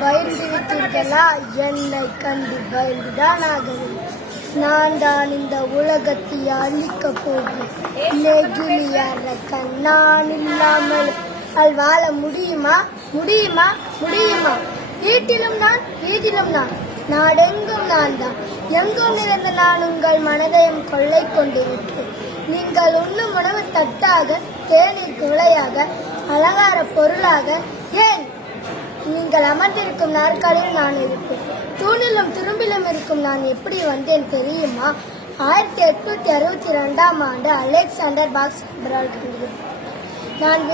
பயந்து விட்டீர்களா என்னை கண்டு பயந்துதான் ஆகுது நான் தான் இந்த உலகத்தை அழிக்க போகிறேன். நான் இல்லாமல் அது வாழ முடியுமா? முடியுமா? முடியுமா? வீட்டிலும் நான் வீட்டிலும் நான். நாடெங்கும் நான் தான். எங்கும் இருந்து நான் உங்கள் மனதையும் கொள்ளை கொண்டு விட்டேன் நீங்கள் உண்ணும் உணவு தட்டாக தேநீர் குவளையாக அலங்கார பொருளாக ஏன்? நீங்கள் அமர்ந்திருக்கும் நாற்காலியில் நான் இருப்பேன். தூணிலும் துரும்பிலும் இருக்கும் நான் எப்படி வந்தேன் தெரியுமா? ஆயிரத்தி எட்நூத்தி அறுபத்தி ரெண்டாம் ஆண்டு அலெக்சாண்டர் பாக்ஸ் என்பவரால் நான்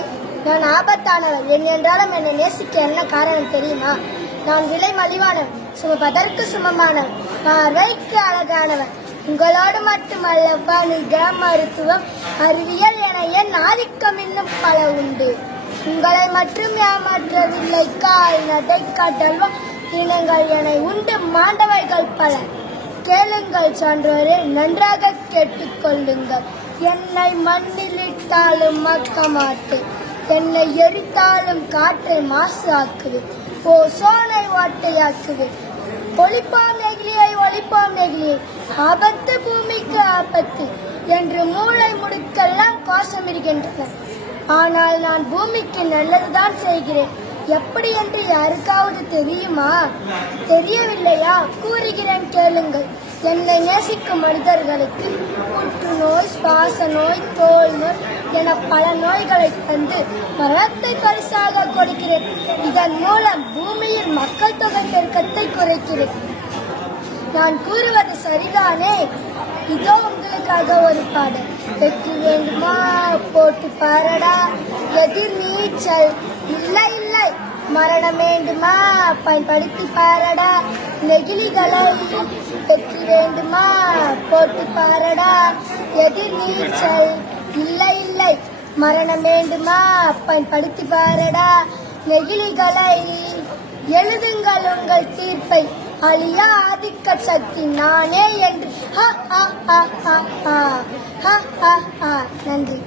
நான் ஆபத்தானவன் என் என்றாலும் என்னை நேசிக்க என்ன காரணம் தெரியுமா? நான் விலை மலிவானவன் சுமப்பதற்கு சுமமானவன் பார்வைக்கு அழகானவன் உங்களோடு மட்டுமல்ல பணிக மருத்துவம் அறிவியல் என என் ஆதிக்கம் இன்னும் பல உண்டு. உங்களை மட்டும் ஏமாற்றவில்லை. கால் நடை காட்டல்வா இனங்கள் என உண்டு மாண்டவைகள் பல கேளுங்கள் சான்றோரே நன்றாக கேட்டுக்கொள்ளுங்கள். என்னை மண்ணிலிட்டாலும் மக்க மாட்டேன் என்னை எரித்தாலும் காற்றை மாசு ஆக்குவேன் ஓ சோனை ஓட்டையாக்குவேன் ஒளிப்பாம் நெகிழியை ஒளிப்பாம் நெகிழியை ஆபத்து பூமிக்கு ஆபத்து. என்று மூளை முடுக்கெல்லாம் கோஷமிடுகின்றன ஆனால் நான் பூமிக்கு நல்லதுதான் செய்கிறேன். எப்படி என்று யாருக்காவது தெரியுமா? தெரியவில்லையா? கூறுகிறேன் கேளுங்கள். என்னை நேசிக்கும் மனிதர்களுக்கு புற்றுநோய் சுவாச நோய் தோல் நோய் என பல நோய்களை தந்து மரத்தை பரிசாக கொடுக்கிறேன். இதன் மூலம் பூமியில் மக்கள் தொகை பெருக்கத்தை குறைக்கிறேன். நான் கூறுவது சரிதானே? இதோ உங்களுக்காக ஒரு பாடல். வெற்றி வேண்டுமா? போட்டு பாரடா? எதிர் நீச்சல்? இல்லை இல்லை. மரணம் வேண்டுமா? பயன்படுத்தி பாரடா. நெகிழிகளை? வெற்றி வேண்டுமா? போட்டு பாரடா. எதிர் நீச்சல்? இல்லை இல்லை. மரணம் வேண்டுமா? பயன்படுத்தி பாரடா. நெகிழிகளை எழுதுங்கள் உங்கள் தீர்ப்பை. அழியா ஆதிக்க சக்தி நானே என்று. ஹ, ஹ, ஹ, ஹ, ஹ, ஹ, ஹ. நன்றி.